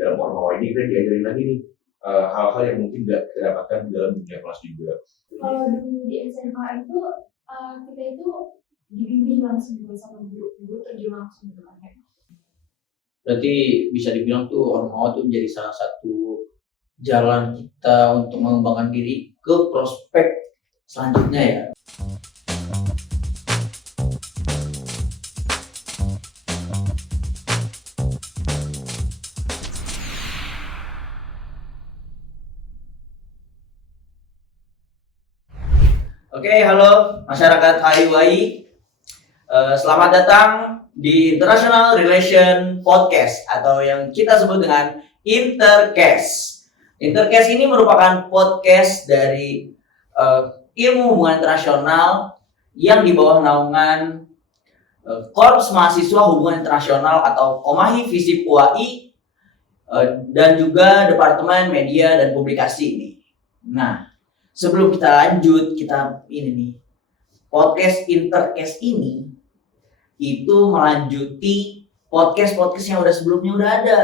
dalam Ormawa ini kita diajarin lagi nih hal-hal yang mungkin nggak kita dapatkan di dalam dunia kelas juga. Kalau dulu di SMA itu kita itu dibimbing langsung sama guru terjun langsung gitu kan. Berarti bisa dibilang tuh Ormawa tuh menjadi salah satu jalan kita untuk mengembangkan diri ke prospek selanjutnya ya. Oke, halo masyarakat HIUAI. Selamat datang di International Relation Podcast atau yang kita sebut dengan Intercast. Intercast ini merupakan podcast dari ilmu hubungan internasional yang di bawah naungan Korps Mahasiswa Hubungan Internasional atau Komahi Visip UAI dan juga Departemen Media dan Publikasi ini. Nah, sebelum kita lanjut, podcast Intercast ini itu melanjuti podcast yang sebelumnya udah ada,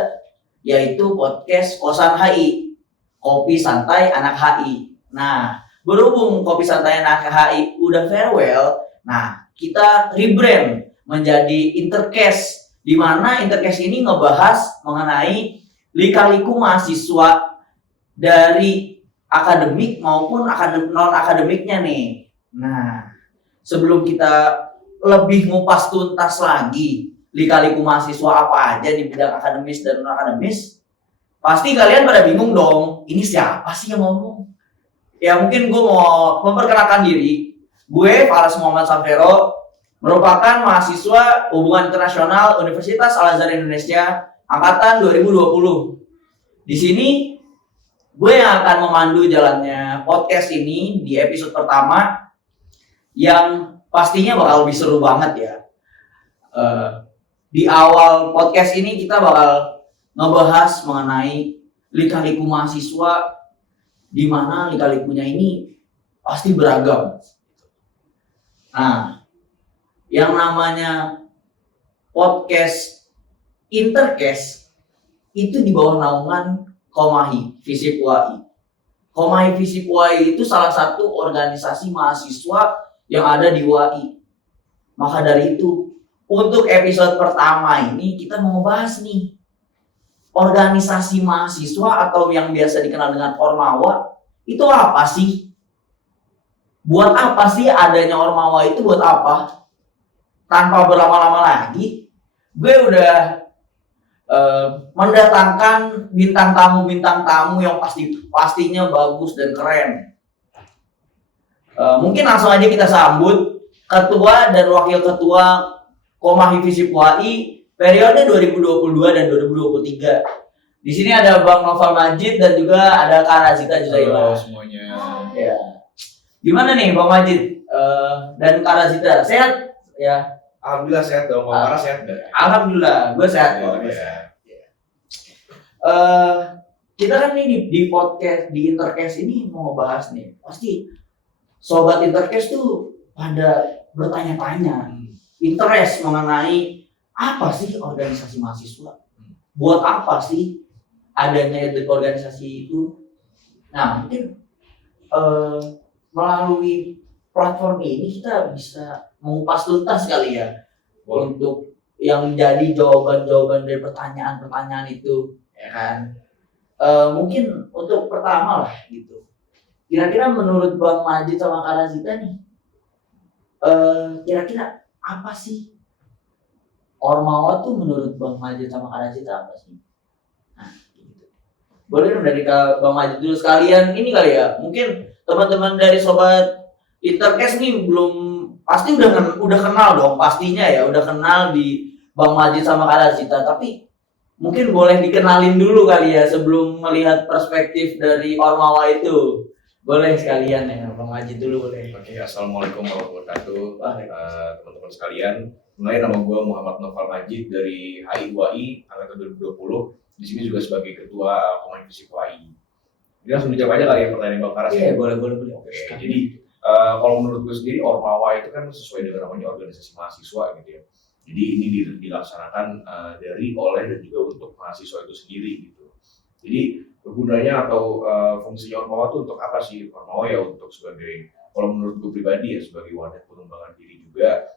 yaitu podcast Kosan HI, Kopi Santai Anak HI. Nah, berhubung Kopi Santai Anak HI udah farewell, nah kita rebrand menjadi Intercast, di mana Intercast ini ngebahas mengenai lika-liku mahasiswa dari akademik maupun non-akademiknya nih. Nah, sebelum kita lebih ngupas tuntas lagi lika-liku mahasiswa apa aja di bidang akademis dan non-akademis, pasti kalian pada bingung dong, ini siapa sih yang ngomong? Ya mungkin gue mau memperkenalkan diri. Gue Faras Muhammad Samfero, merupakan mahasiswa Hubungan Internasional Universitas Al-Azhar Indonesia angkatan 2020. Di sini gue yang akan memandu jalannya podcast ini di episode pertama yang pastinya bakal lebih seru banget ya. Di awal podcast ini kita bakal ngebahas mengenai lika-liku mahasiswa, di mana lika-likunya ini pasti beragam. Nah, yang namanya podcast Intercast itu di bawah naungan Komahi Visip UAI. Komahi Visip UAI itu salah satu organisasi mahasiswa yang ada di UAI. Maka dari itu, untuk episode pertama ini kita mau bahas nih organisasi mahasiswa atau yang biasa dikenal dengan Ormawa itu apa sih? Buat apa sih adanya Ormawa itu, buat apa? Tanpa berlama-lama lagi, gue udah mendatangkan bintang tamu yang pastinya bagus dan keren. Mungkin langsung aja kita sambut Ketua dan Wakil Ketua Komahi Visip UAI periode 2022 dan 2023. Di sini ada Bang Noval Majid dan juga ada Kak Razita Juzaila. Halo semuanya. Ya. Gimana nih Bang Majid dan Kak Razita? Sehat ya? Alhamdulillah sehat dong. Bang Farah sehat nggak? Alhamdulillah, gue sehat. Kita kan nih di podcast di Intercast ini mau bahas nih, pasti sobat Intercast tuh pada bertanya-tanya, interest mengenai apa sih organisasi mahasiswa, buat apa sih adanya organisasi itu. Nah, mungkin melalui platform ini kita bisa mengupas tuntas kali ya untuk yang menjadi jawaban-jawaban dari pertanyaan-pertanyaan itu, ya kan? Mungkin untuk pertama lah gitu. Kira-kira menurut Bang Majid sama Kak Razita nih, kira-kira apa sih Ormawa tuh menurut Bang Majid sama Kak Razita apa sih? Nah, gitu. Boleh dong dari Bang Majid dulu sekalian ini kali ya. Mungkin teman-teman dari sobat Intercast nih belum pasti udah kenal dong pastinya ya, udah kenal di Bang Majid sama Kak Razita, tapi mungkin boleh dikenalin dulu kali ya sebelum melihat perspektif dari Ormawa itu. Boleh sekalian ya, Bang Majid dulu boleh. Oke, assalamualaikum warahmatullahi wabarakatuh, teman-teman sekalian. Nama gue Muhammad Noval Majid dari HIUAI angkatan 2020. Di sini juga sebagai ketua Komahi Visip UAI. Jadi langsung dijawab aja kali ya pertanyaan Bang Faras. Iya, boleh. Oke, jadi kalau menurut gue sendiri Ormawa itu kan sesuai dengan namanya organisasi mahasiswa gitu ya. Jadi ini dilaksanakan oleh dan juga untuk mahasiswa itu sendiri gitu. Jadi gunanya atau fungsinya Ormawa itu untuk apa sih? Ormawa ya untuk sebagai, kalau menurut gue pribadi ya, sebagai wadah pengembangan diri juga.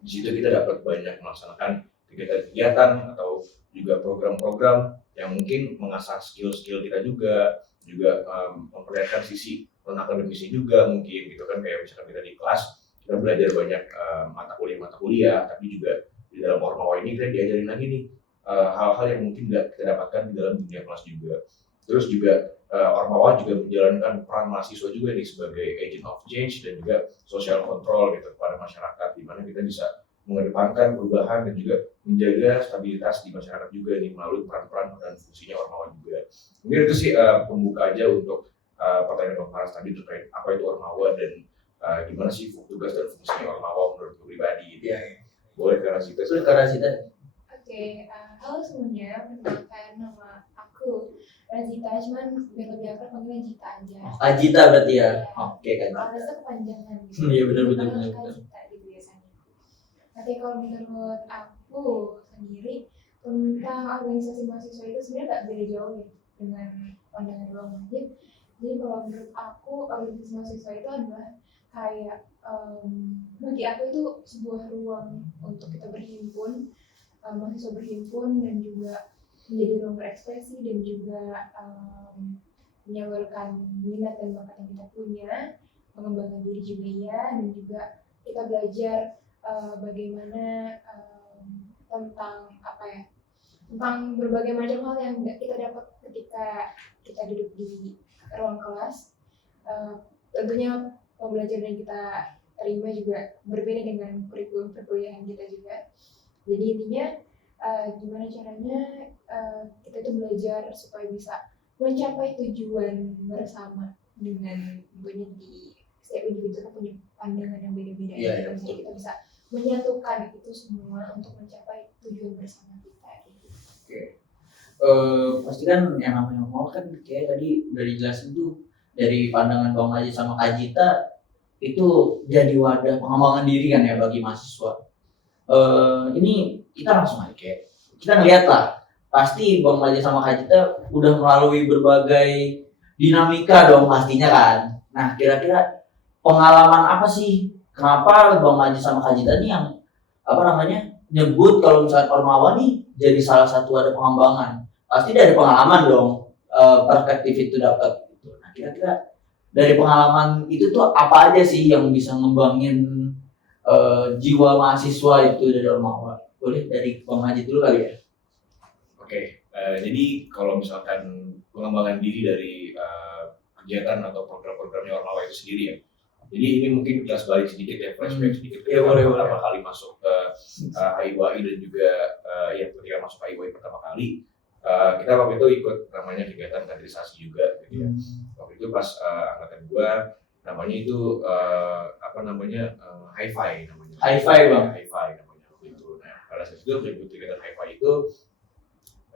Di situ kita dapat banyak melaksanakan kegiatan-kegiatan atau juga program-program yang mungkin mengasah skill-skill kita juga memperlihatkan sisi non akademisnya juga mungkin gitu kan, kayak misalkan kita di kelas kita belajar banyak mata kuliah, tapi juga di dalam Ormawa ini kita diajarin lagi nih hal-hal yang mungkin tidak kita dapatkan di dalam dunia kelas juga. Terus juga Ormawa juga menjalankan peran mahasiswa juga nih sebagai agent of change dan juga social control gitu kepada masyarakat, di mana kita bisa mengedepankan perubahan dan juga menjaga stabilitas di masyarakat juga nih melalui peran-peran dan fungsinya Ormawa juga. Mungkin itu sih pembuka aja untuk pertanyaan Bang Faras tadi terkait apa itu Ormawa dan gimana sih tugas dan fungsinya Ormawa menurut pribadi. Iya. Boleh ke Rasita. Oke, halo semuanya, perkenalkan nama aku Razita, cuman biar lebih akrab panggilnya Jita aja. Kak Jita berarti ya. Oke, Kak Jita. Kalau kepanjangan gitu. Iya, benar. Kak Jita gitu biasanya. Oke, kalau menurut aku sendiri tentang organisasi mahasiswa itu sebenarnya nggak beda jauh ya dengan pandangan Bang Majid. Jadi kalau menurut aku organisasi mahasiswa itu adalah kayak bagi aku itu sebuah ruang untuk kita berhimpun, mahasiswa berhimpun dan juga menjadi ruang berekspresi dan juga menyalurkan minat dan bakat yang kita punya, mengembangkan diri juga ya, dan juga kita belajar bagaimana tentang berbagai macam hal yang kita dapat ketika kita duduk di ruang kelas. Tentunya pembelajaran yang kita terima juga berbeda dengan kurikulum perkuliahan kita juga. Jadi intinya gimana caranya kita itu belajar supaya bisa mencapai tujuan bersama, dengan tentunya di setiap individu kan punya pandangan yang beda-beda. Iya, Jadi kita bisa menyatukan itu semua untuk mencapai tujuan bersama kita. Oke. Pasti kan yang namanya mau kan kayak tadi udah dijelasin tuh dari pandangan Bang Majid sama Kak Jita itu jadi wadah pengembangan diri kan ya bagi mahasiswa. Ini kita langsung aja kayak kita ngeliat lah, pasti Bang Majid sama Kak Jita udah melalui berbagai dinamika dong pastinya kan. Nah kira-kira pengalaman apa sih, kenapa Bang Majid sama Kak Jita ini yang nyebut kalau misalnya Ormawa nih jadi salah satu wadah pengembangan? Pasti dari pengalaman dong, perspektif itu dapat. Nah kira-kira dari pengalaman itu tuh apa aja sih yang bisa ngembangin jiwa mahasiswa itu dari Ormawa? Boleh dari Bang Majid dulu kali ya? Oke, jadi kalau misalkan pengembangan diri dari kegiatan atau program-programnya Ormawa itu sendiri ya. Jadi ini mungkin kelas balik sedikit ya, flashback sedikit. Ya, boleh. Pertama kali masuk ke HIWI dan juga ketika masuk HIWI pertama kali, kita waktu itu ikut namanya kegiatan kaderisasi juga gitu ya. Waktu itu pas angkatan gua namanya itu HiFi namanya. HiFi Bang. HiFi namanya waktu itu. Nah, pada saat itu ikut kegiatan HiFi itu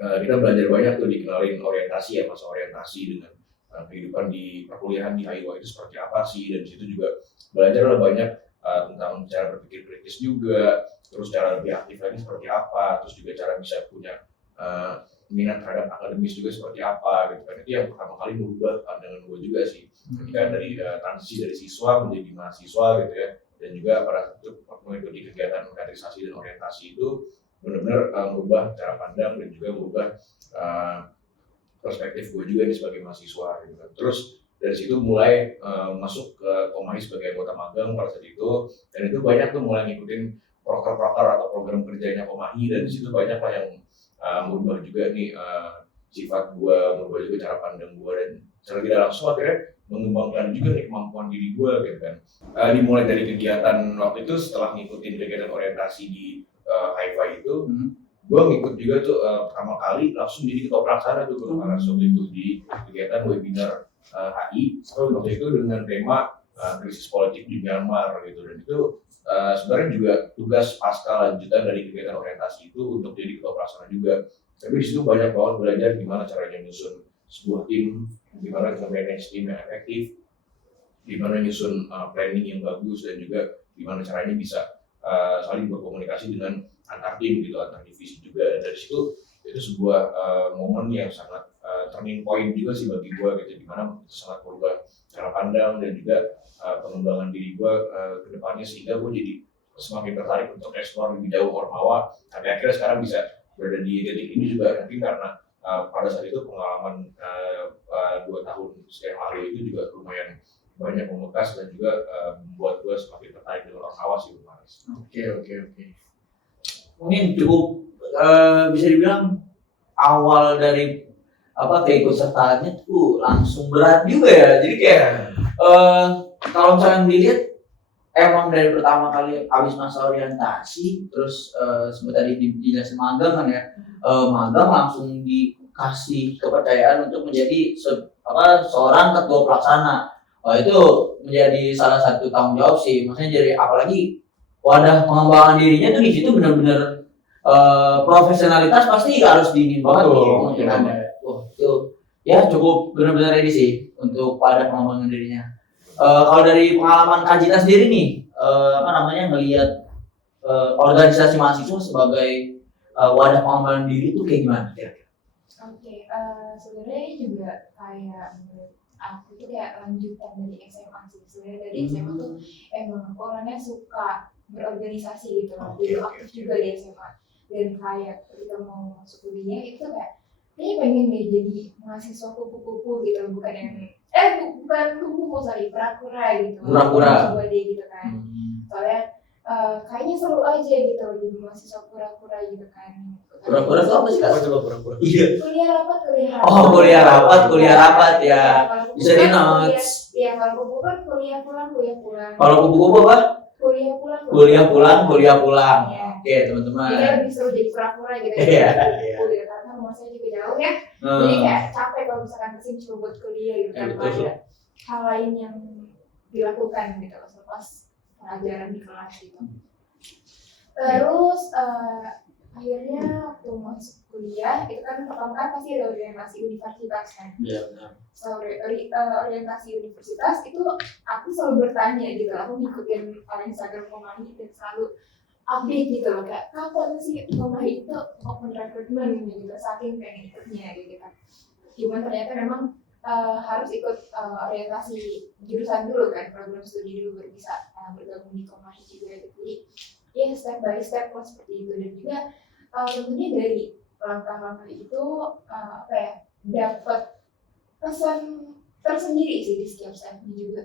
kita belajar banyak tuh, dikenalin orientasi ya, masa orientasi dengan kehidupan di perkuliahan di HIWI itu seperti apa sih, dan di situ juga belajar banyak tentang cara berpikir kritis juga, terus cara lebih aktif lagi seperti apa, terus juga cara bisa punya minat terhadap akademis juga seperti apa gitu kan. Itu yang pertama kali merubah pandangan gue juga sih ketika dari transisi dari siswa menjadi mahasiswa gitu ya, dan juga pada saat itu mengikuti kegiatan kaderisasi dan orientasi itu benar-benar merubah cara pandang dan juga merubah perspektif gue juga nih sebagai mahasiswa gitu kan. Terus dari situ mulai masuk ke Komai sebagai anggota magang pada saat itu, dan itu banyak tuh mulai ngikutin proker-proker atau program kerjanya Komahi, dan di situ banyak lah yang merubah juga nih sifat gue, merubah juga cara pandang gue, dan secara tidak langsung akhirnya mengembangkan juga nih kemampuan diri gue gitu kan. Dimulai dari kegiatan waktu itu, setelah ngikutin kegiatan orientasi di HiFi itu, gue ngikut juga tuh pertama kali langsung jadi ketua pelaksana tuh karena waktu itu di kegiatan webinar HI waktu itu dengan tema krisis politik di Myanmar gitu, dan itu sebenarnya juga tugas pasca lanjutan dari kegiatan orientasi itu untuk jadi ketua pelaksana juga. Tapi di situ banyak banget belajar gimana caranya nyusun sebuah tim, gimana cara manage tim yang efektif, gimana nyusun planning yang bagus, dan juga gimana caranya bisa saling berkomunikasi dengan antar tim gitu, antar divisi juga. Dan dari situ itu sebuah momen yang sangat turning point juga sih bagi gue gitu, dimana itu sangat berubah cara pandang dan juga pengembangan diri gue ke depannya, sehingga gue jadi semakin tertarik untuk eksplor lebih jauh Ormawa, tapi akhirnya sekarang bisa berada di titik ini juga mungkin karena pada saat itu pengalaman 2 tahun sekian lalu itu juga lumayan banyak membekas dan juga membuat gue semakin tertarik dengan Ormawa sih Mas. Oke. Mungkin cukup bisa dibilang awal dari keikutsertaannya tuh langsung berat juga ya. Jadi kayak kalau misalnya dilihat emang dari pertama kali habis masa orientasi, terus seperti tadi dijelasin magang kan ya, magang langsung dikasih kepercayaan untuk menjadi seorang ketua pelaksana. Wah, itu menjadi salah satu tanggung jawab sih, maksudnya jadi apalagi wadah pengembangan dirinya tuh di situ benar-benar profesionalitas pasti harus diinin banget nih. Wah, itu ya cukup benar-benar ini sih untuk wadah pengembangan dirinya. Kalau dari pengalaman Kak Jita sendiri nih, ngelihat organisasi mahasiswa sebagai wadah pengembangan diri itu kayak gimana kira-kira? Oke, sebenarnya ini juga kayak menurut aku tuh kayak lanjutan dari SMA sih. Sebenarnya dari SMA tuh emang aku orangnya suka berorganisasi gitu loh, jadi aktif juga di SMA. Dan kayak ketika mau masuk kuliah itu kayak ini pengen deh jadi mahasiswa kupu-kupu gitu, bukan yang bukan kupu-kupu, pura-pura gitu. Pura-pura. Coba deh gitu kan. Soalnya kayaknya seru aja gitu jadi mahasiswa pura-pura gitu kan. Pura-pura itu apa sih Kak? Pura-pura. Iya. Kuliah rapat. Oh, kuliah rapat ya. Bisa di notes. Iya, kalau kupu kan kuliah pulang. Kalau kupu-kupu apa? Kuliah pulang. Ya. Oke, teman-teman. Jadi lebih seru jadi pura-pura gitu. Iya. Kuliah karena rumah saya juga jauh ya. Jadi kayak capek kalau misalkan kesini cuma buat kuliah gitu kan. Ada hal lain yang dilakukan gitu selepas pelajaran di kelas gitu. Terus akhirnya waktu masuk kuliah itu kan pertama kan pasti ada orientasi universitas kan. Iya, benar. So, orientasi universitas itu aku selalu bertanya gitu, aku ngikutin Instagram Komahi dan selalu update gitu loh, kayak kapan sih Komahi itu open recruitment gitu, saking pengen ikutnya gitu kan. Cuman ternyata memang harus ikut orientasi jurusan dulu kan, program studi dulu baru bisa bergabung di Komahi juga gitu. Jadi ya step by step lah seperti itu, dan juga tentunya dari langkah-langkah itu dapat kesan tersendiri sih di setiap stepnya juga,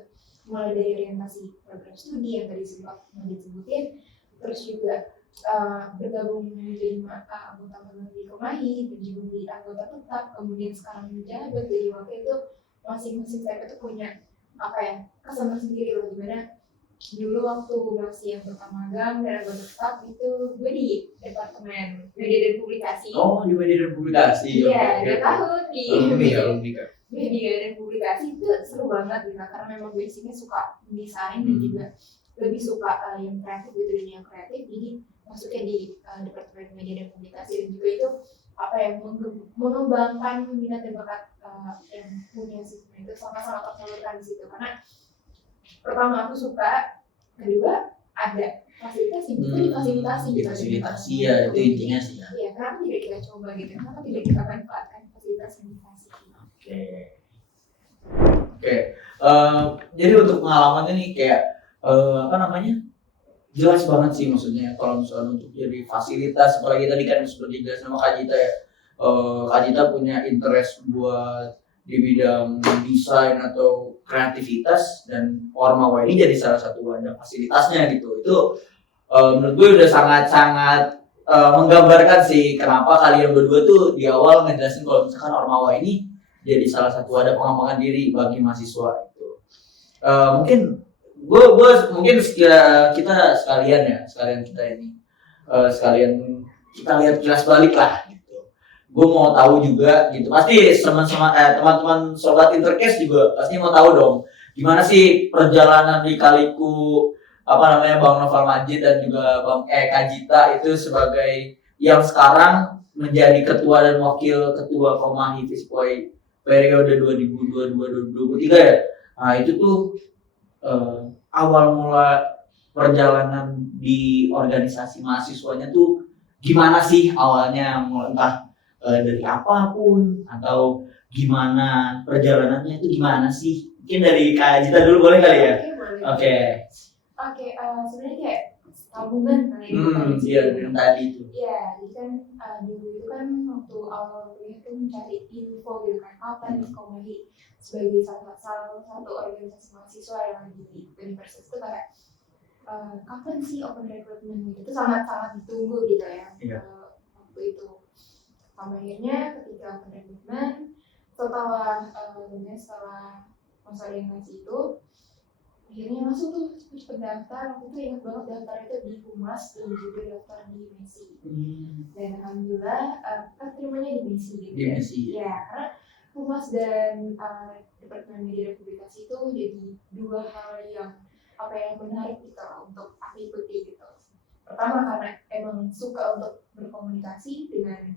mulai dari orientasi program studi yang tadi sempat disebutin, terus juga bergabung menjadi anggota magang di Komahi dan juga menjadi anggota tetap, kemudian sekarang menjabat jadi wakil. Itu masing-masing step itu punya kesan tersendiri loh, gimana dulu waktu masih yang pertama magang dan anggota tetap itu gue di departemen media dan publikasi. Oh, di media dan publikasi. Iya, 2 tahun di media dan publikasi. Itu seru banget gitu, karena memang basicnya suka desain dan juga lebih suka yang kreatif gitu, dunia kreatif. Jadi masuknya di departemen media dan publikasi, dan juga itu mengembangkan minat dan bakat yang punya sih. Itu sama-sama tersalurkan di situ, karena pertama aku suka, kedua ada fasilitas yang kita difasilitasi gitu. Difasilitasi ya, itu intinya sih. Iya, kenapa tidak kita coba gitu, kenapa tidak kita manfaatkan fasilitas yang dikasih. Oke. Jadi untuk pengalamannya nih kayak jelas banget sih, maksudnya kalau misalnya untuk jadi fasilitas, apalagi tadi kan seperti jelas sama Kak Jita ya, Kak Jita punya interest buat di bidang desain atau kreativitas, dan Ormawa ini jadi salah satu wadah fasilitasnya gitu. Itu menurut gue udah sangat menggambarkan sih kenapa kalian berdua tuh di awal ngejelasin kalau misalkan Ormawa ini jadi salah satu wadah pengembangan diri bagi mahasiswa itu. Mungkin kita sekalian kita lihat kilas balik lah gitu. Gue mau tahu juga gitu, pasti teman-teman sobat Intercast juga pasti mau tahu dong gimana sih perjalanan di Kaliku Bang Noval Majid dan juga Bang Kak Jita itu sebagai yang sekarang menjadi ketua dan wakil ketua Komahi Fispoi periode 2022-2023 ya. Nah itu tuh awal mula perjalanan di organisasi mahasiswanya tuh gimana sih awalnya, entah dari apapun atau gimana perjalanannya itu gimana sih? Mungkin dari Kak Jita dulu boleh kali ya? Oke, boleh. Oke. Sebenarnya kayak tabungan kali Iya yang tadi itu. Iya, jadi kan dulu itu kan waktu awal kuliah tuh mencari info gitu kan, apa nih Komahi sebagai salah satu organisasi mahasiswa yang lagi di universitas itu kayak kapan sih open recruitment gitu, itu sangat ditunggu gitu ya. Iya. Waktu itu sama akhirnya ketika open recruitment setelah masa orientasi itu akhirnya masuk tuh cepet daftar. Waktu itu ingat banget daftar itu di Humas dan juga daftar di Messi. Dan alhamdulillah terimanya di Messi gitu. Di Messi. Ya, karena Humas dan Departemen Media dan Publikasi itu jadi dua hal yang menarik gitu untuk aku ikuti gitu. Pertama karena emang suka untuk berkomunikasi dengan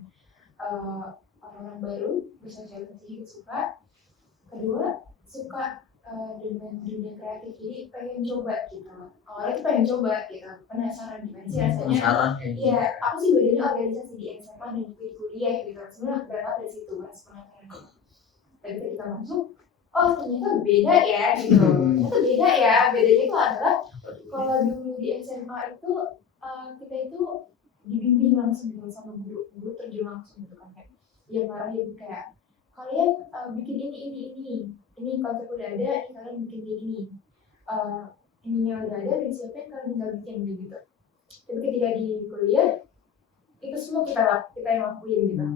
orang-orang baru, bersosialisasi suka. Kedua suka dengan dunia kreatif, jadi pengen coba gitu. Awalnya tuh pengen coba gitu, penasaran gimana sih rasanya. Iya, aku sih bedanya organisasi di SMA dan juga di kuliah gitu. Sebenarnya berangkat dari situ, penasaran. Dan ketika masuk, oh ternyata beda ya gitu. Ternyata beda ya. Bedanya itu adalah kalau dulu di SMA itu kita itu dibimbing langsung gitu sama guru terjun langsung gitu kan, kayak yang ngarahin kayak kalian bikin ini konsep udah ada, kalian bikin kayak gini, ininya udah ada, disiapin kalian tinggal bikin gitu. Tapi ketika di kuliah itu semua kita yang lakuin gitu.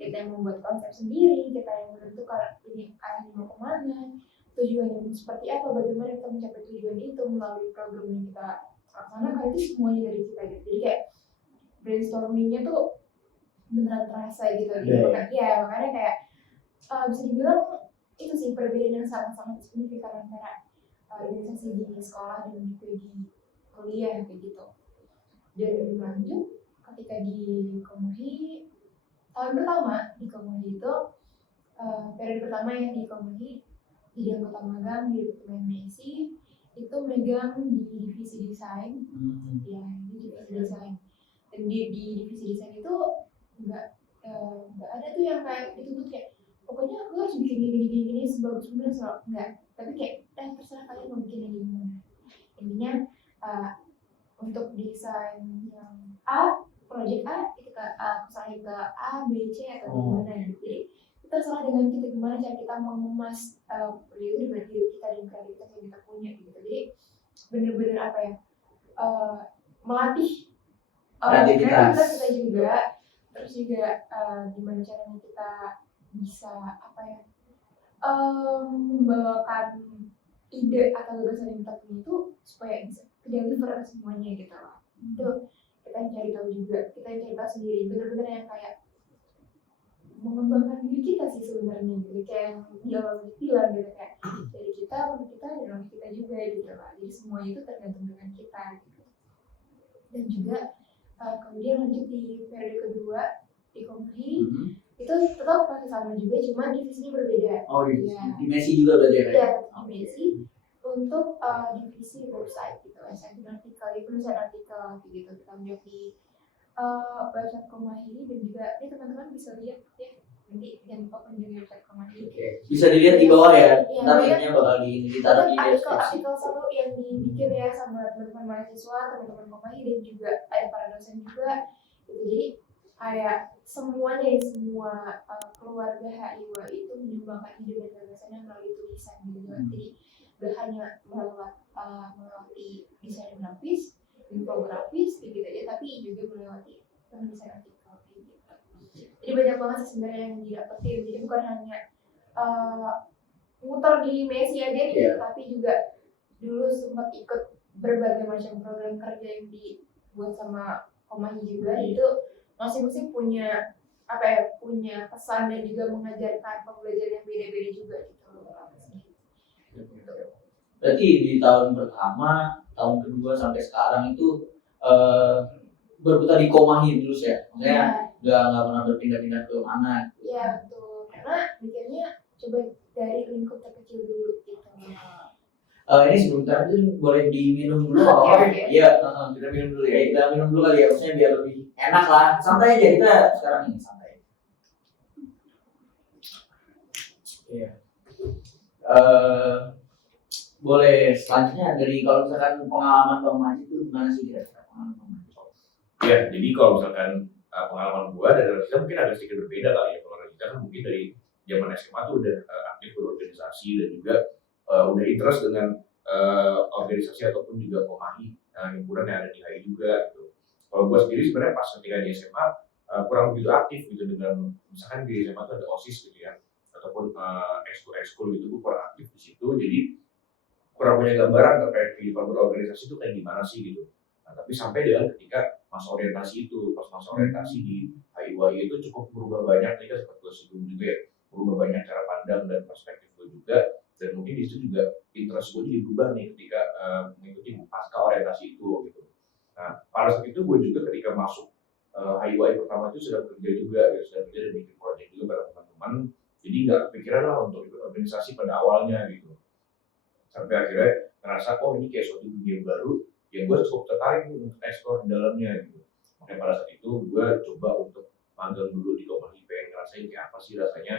Kita yang membuat konsep sendiri, kita yang menentukan ini arahnya mau kemana, tujuannya seperti apa, bagaimana kita mencapai tujuan itu melalui program yang kita laksanakan, itu semuanya dari kita gitu. Jadi kayak brainstormingnya tuh beneran terasa gitu. Ya makanya kayak bisa dibilang itu sih perbedaan yang sangat signifikan antara organisasi di sekolah dan juga di kuliah kayak gitu. Dan lanjut ketika di Komahi tahun pertama di Komahi itu periode pertama yang di Komahi jadi anggota magang di Departemen Messi itu megang di divisi desain. Ya, di divisi desain. Dan di divisi desain itu nggak ada tuh yang kayak dituntut kayak pokoknya aku harus bikin gini sebagus mungkin enggak, tapi kayak terserah kalian mau bikin yang gimana. Intinya untuk desain yang A, project A itu misalnya ke A, B, C atau gimana gitu. Jadi terserah dengan kita gimana cara kita mengemas itu dibagi diri kita dan kreativitas yang kita punya gitu. Jadi bener-bener melatih kreativitas kita juga, terus juga gimana caranya kita bisa membawakan ide atau gagasan yang kita punya itu supaya bisa deliver semuanya gitu loh. Itu kita yang cari tahu juga, kita yang cari tahu sendiri, benar-benar yang kayak mengembangkan diri kita sih sebenarnya gitu, kayak yang di awal bilang gitu, kayak dari kita dan kita juga gitu lah. Jadi semuanya itu tergantung dengan kita gitu. Dan juga kemudian lanjut di periode kedua di Komahi itu tetap masih sama juga, cuma divisinya berbeda. Di Messi juga berarti ya? Iya, di Messi untuk divisi website gitu, website artikel, penulisan artikel gitu. Kita menjadi di website Komahi dan juga teman-teman bisa lihat ya nanti yang open juga website Komahi. Bisa dilihat di bawah ya. Ntar linknya bakal ditaruh di deskripsi. Artikel satu yang dibikin ya sama teman-teman mahasiswa, teman-teman Komahi dan juga ada para dosen juga. Jadi kayak semua keluarga HIWA itu menyumbangkan ide dan gagasannya melalui tulisan gitu. Jadi gak hanya melalui desain grafis, infografis gitu aja, tapi juga melewati penulisan artikel gitu. Jadi banyak banget sih sebenarnya yang didapetin. Jadi bukan hanya muter di Messi aja nih, tapi juga dulu sempat ikut berbagai macam program kerja yang dibuat sama Komahi juga. Itu masing-masing punya pesan dan juga mengajarkan pembelajaran yang beda-beda juga gitu. Berarti di tahun pertama, tahun kedua sampai sekarang itu berputar di Komahi terus ya? Maksudnya nggak pernah berpindah-pindah ke mana? Iya betul, karena mikirnya coba dari lingkup terkecil dulu gitu. Ini sebelum tadi boleh diminum dulu. Iya, kita minum dulu ya. Kita minum dulu kali ya, maksudnya biar lebih enak lah. Santai aja, kita sekarang ini santai. Iya. Boleh selanjutnya dari kalau misalkan pengalaman Bang Majid itu gimana sih kira-kira pengalaman Bang Majid? Ya, jadi kalau misalkan pengalaman gua dan Reza mungkin agak sedikit berbeda kali ya. Kalau Reza kan mungkin dari zaman SMA tuh udah aktif berorganisasi dan juga udah interest dengan organisasi ataupun juga Komahi himpunan yang ada di HI juga gitu. Kalau gua sendiri sebenarnya pas ketika di SMA kurang begitu aktif gitu dengan misalkan di SMA tuh ada OSIS gitu ya ataupun ekskul gitu gua kurang aktif di situ jadi kurang punya gambaran terkait kehidupan berorganisasi itu kayak gimana sih gitu. Nah, tapi sampai dengan ketika masa orientasi itu, pas masa orientasi di HIWI itu cukup berubah banyak, nih kan seperti gue sebelum juga ya, berubah banyak cara pandang dan perspektif gue juga, dan mungkin di situ juga interest gue jadi berubah nih ketika mengikuti pasca orientasi itu gitu. Nah, pada saat itu gue juga ketika masuk HIWI pertama itu sudah bekerja juga, ya, sudah bekerja dan bikin proyek juga bareng teman-teman, jadi nggak kepikiran lah untuk ikut organisasi pada awalnya gitu. Sampai akhirnya ngerasa oh ini kayak suatu dunia baru yang gue cukup tertarik nih untuk eksplor di dalamnya gitu. Makanya pada saat itu gue coba untuk magang dulu di Komahi, pengen ngerasain kayak apa sih rasanya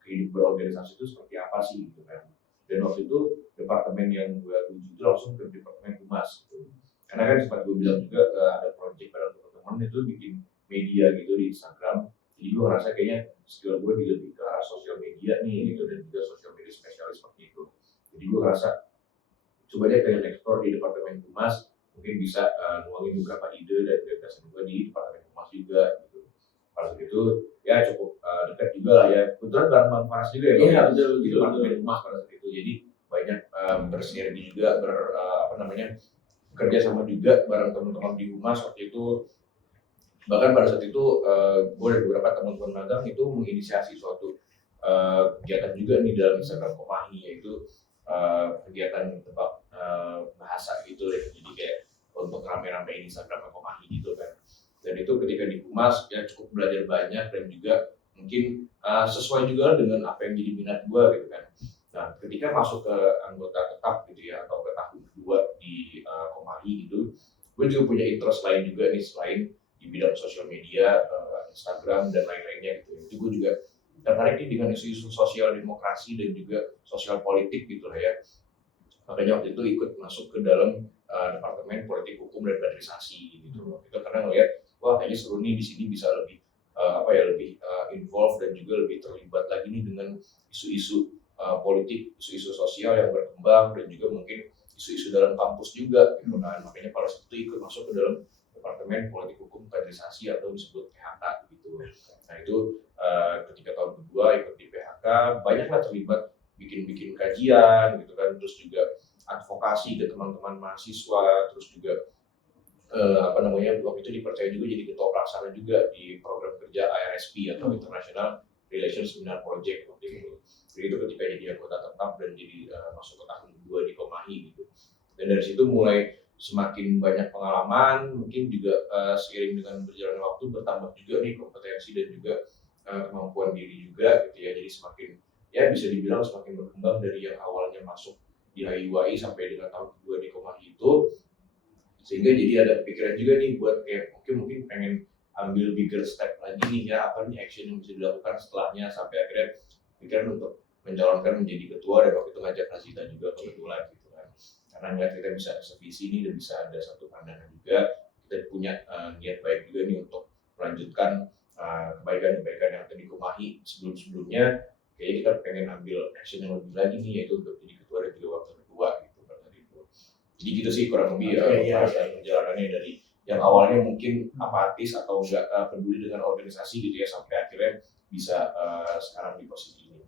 kehidupan berorganisasi itu seperti apa sih gitu kan. Dan waktu itu departemen yang gue tuju itu langsung ke departemen humas gitu. Karena kan sempat gue bilang juga ada project bareng teman-teman itu bikin media gitu di Instagram. Jadi gue ngerasa kayaknya skill gue juga lebih ke arah sosial media nih gitu dan juga sosial media spesialis seperti itu. Jadi gue ngerasa coba deh pengen ekspor di departemen humas mungkin bisa nuangin beberapa ide dan gagasan gue di departemen humas juga gitu. Pada saat itu ya cukup dekat juga lah ya. Kebetulan bareng Bang Faras juga ya Iya betul di departemen humas pada saat itu. Jadi banyak bersinergi juga bekerja sama juga bareng teman-teman di humas waktu itu. Bahkan pada saat itu gue dan beberapa teman-teman magang itu menginisiasi suatu kegiatan juga nih dalam Instagram Komahi yaitu kegiatan tebak bahasa gitu deh. Jadi kayak untuk rame-ramein Instagram Komahi gitu kan. Dan itu ketika di humas ya cukup belajar banyak dan juga mungkin sesuai juga dengan apa yang jadi minat gue gitu kan. Nah ketika masuk ke anggota tetap gitu ya atau ke tahun kedua di Komahi gitu, gue juga punya interest lain juga nih selain di bidang sosial media, Instagram dan lain-lainnya gitu. Itu gue juga tertarik dengan isu-isu sosial demokrasi dan juga sosial politik gitu lah ya. Makanya waktu itu ikut masuk ke dalam departemen politik hukum dan kaderisasi gitu. Itu karena ngelihat wah kayaknya seru nih di sini bisa lebih lebih involved dan juga lebih terlibat lagi nih dengan isu-isu politik, isu-isu sosial yang berkembang dan juga mungkin isu-isu dalam kampus juga gitu kan. Makanya pada saat itu ikut masuk ke dalam departemen politik hukum kaderisasi atau disebut PHK gitu. Nah itu ketika tahun kedua ikut di PHK banyaklah terlibat bikin kajian gitu kan, terus juga advokasi ke teman-teman mahasiswa, terus juga waktu itu dipercaya juga jadi ketua pelaksana juga di program kerja IRSP atau International Relations Seminar Project waktu itu. Jadi itu ketika jadi anggota tetap dan jadi masuk ke tahun kedua di Komahi gitu. Dan dari situ mulai semakin banyak pengalaman, mungkin juga seiring dengan berjalannya waktu bertambah juga nih kompetensi dan juga kemampuan diri juga gitu ya. Jadi semakin ya bisa dibilang semakin berkembang dari yang awalnya masuk di HIWI sampai dengan tahun kedua di Komahi itu, sehingga jadi ada pikiran juga nih buat kayak mungkin pengen ambil bigger step lagi nih ya, apa nih action yang bisa dilakukan setelahnya sampai akhirnya pikiran untuk mencalonkan menjadi ketua dan waktu itu ngajak Razita juga kebetulan gitu kan. Karena ngeliat kita bisa sevisi nih dan bisa ada satu pandangan juga, kita punya niat baik juga nih untuk melanjutkan kebaikan-kebaikan yang tadi Komahi sebelumnya. Kayaknya kita pengen ambil action yang lebih lagi nih, yaitu untuk jadi ketua dan juga wakil ketua gitu pada saat itu. Jadi gitu sih kurang lebih perjalanannya dari yang awalnya mungkin apatis atau enggak peduli dengan organisasi gitu ya sampai akhirnya bisa sekarang di posisi ini.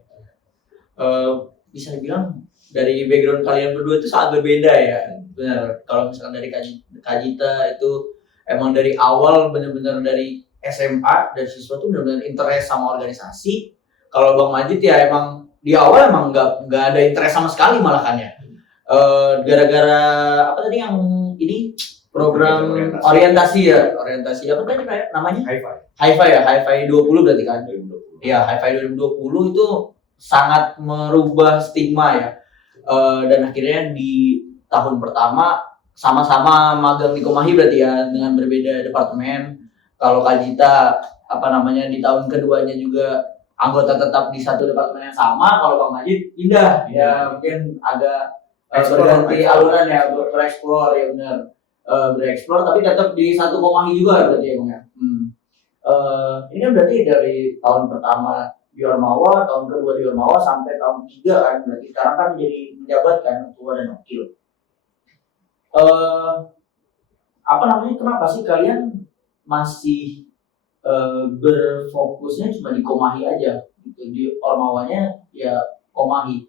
Bisa dibilang dari background kalian berdua itu sangat berbeda ya. Benar. Kalau misalkan dari Kajita itu emang dari awal benar-benar dari SMA dan siswa tuh benar-benar interest sama organisasi. Kalau Bang Majid ya emang di awal emang nggak ada interest sama sekali malahan ya. Gara-gara apa tadi yang ini program orientasi apa tadi namanya? Hi-Fi 20 berarti kan? 2020. Iya, Hi-Fi 2020 itu sangat merubah stigma ya. Dan akhirnya di tahun pertama sama-sama magang di Komahi berarti ya dengan berbeda departemen. Kalau Kajita di tahun keduanya juga anggota tetap di satu departemen yang sama. Kalau Bang Majid pindah, ya mungkin agak berganti aluran ya, bereksplor ya benar. Bereksplor tapi tetap di satu Komahi juga berarti ya Bang ya. Ini kan berarti dari tahun pertama di Ormawa, tahun kedua di Ormawa sampai tahun ketiga kan, berarti sekarang kan jadi menjabat kan ketua dan wakil. Apa namanya, kenapa sih kalian masih berfokusnya cuma di Komahi aja gitu, di Ormawanya ya Komahi?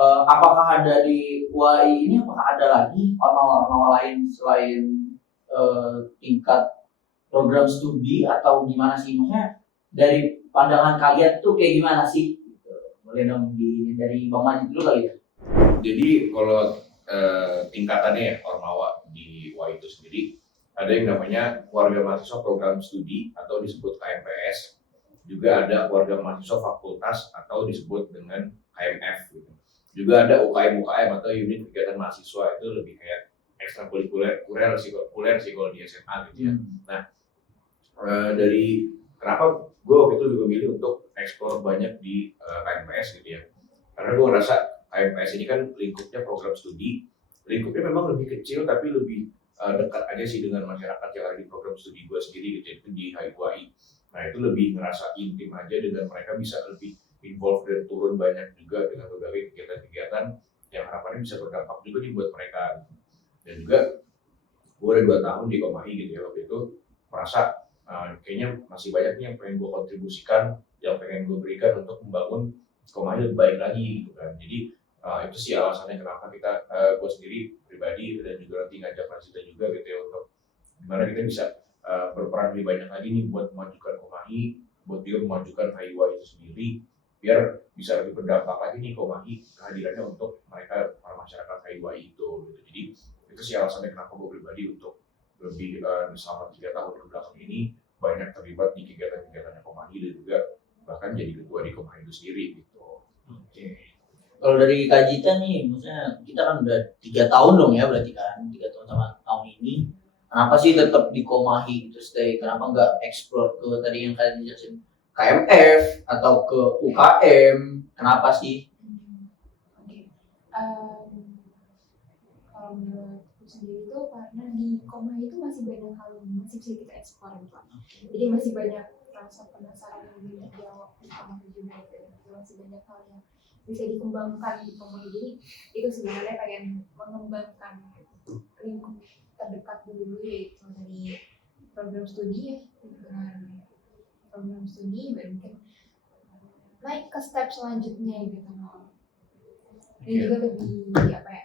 Apakah ada di UAI ini, apakah ada lagi ormawa-ormawa lain selain tingkat program studi atau gimana sih? Maksudnya dari pandangan kalian tuh kayak gimana sih? Boleh dong dari Bang Majid dulu kali ya. Jadi kalau tingkatannya ya Ormawa di UAI itu sendiri ada yang namanya keluarga mahasiswa program studi atau disebut KMPS, juga ada keluarga mahasiswa fakultas atau disebut dengan KMF gitu. Juga ada UKM atau unit kegiatan mahasiswa, itu lebih kayak ekstrakurikuler sih kalau di SMA gitu ya. Nah, dari kenapa gue waktu itu juga milih untuk eksplor banyak di KMPS gitu ya, karena gue ngerasa KMPS ini kan lingkupnya program studi, lingkupnya memang lebih kecil tapi lebih dekat aja sih dengan masyarakat yang ada di program studi gue sendiri gitu, itu di HIUAI. Nah itu lebih ngerasa intim aja dengan mereka, bisa lebih involved dan turun banyak juga dengan berbagai kegiatan-kegiatan yang harapannya bisa berdampak juga nih buat mereka. Dan juga gue udah 2 tahun di Komahi gitu ya, waktu itu merasa kayaknya masih banyak nih yang pengen gue kontribusikan, yang pengen gue berikan untuk membangun Komahi lebih baik lagi gitu kan. Jadi itu sih alasannya kenapa kita, gue sendiri pribadi dan juga nanti ngajak Rasita juga gitu ya, untuk gimana kita bisa berperan lebih banyak lagi nih buat memajukan Komahi, buat juga memajukan HIUAI itu sendiri, biar bisa lebih berdampak lagi nih Komahi kehadirannya untuk mereka, para masyarakat HIUAI itu gitu. Jadi itu sih alasannya kenapa gue pribadi untuk lebih selama 3 tahun ke belakang ini banyak terlibat di kegiatan-kegiatan Komahi dan juga bahkan jadi ketua di Komahi itu sendiri gitu. Oke. Kalau dari Kak Jita nih, maksudnya kita kan udah 3 tahun dong ya, berarti kan 3 tahun sama tahun ini. Kenapa sih tetap di Komahi gitu stay? Kenapa nggak explore ke tadi yang kalian jelasin KMF atau ke UKM? Kenapa sih? Oke. Kalau menurutku sendiri tuh karena di Komahi itu masih banyak hal yang masih bisa kita eksplor gitu. Jadi masih banyak rasa penasaran yang belum terjawab di Komahi juga gitu. Masih banyak hal yang bisa dikembangkan di Komahi. Jadi itu sebenarnya pengen mengembangkan lingkup terdekat dulu, yaitu dari program studi ya, dengan program studi baru mungkin naik ke step selanjutnya gitu. Ini juga lebih apa ya,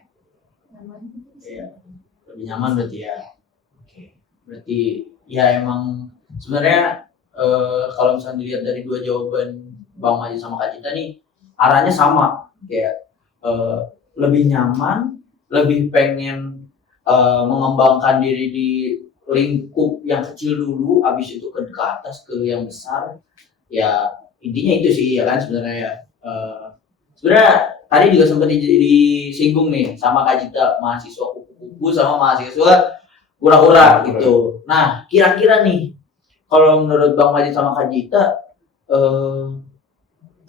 nyaman. Iya, lebih nyaman berarti ya. Oke. Berarti ya emang sebenarnya kalau misalnya dilihat dari 2 jawaban Bang Majid sama Kak Cita nih, arahnya sama, kayak lebih nyaman, lebih pengen mengembangkan diri di lingkup yang kecil dulu, habis itu ke atas ke yang besar. Ya intinya itu sih ya kan sebenarnya ya. Sebenarnya tadi juga sempat disinggung nih sama Kak Cita, mahasiswa kupu-kupu sama mahasiswa kura-kura gitu. Nah kira-kira nih, kalau menurut Bang Majid sama Kak Cita,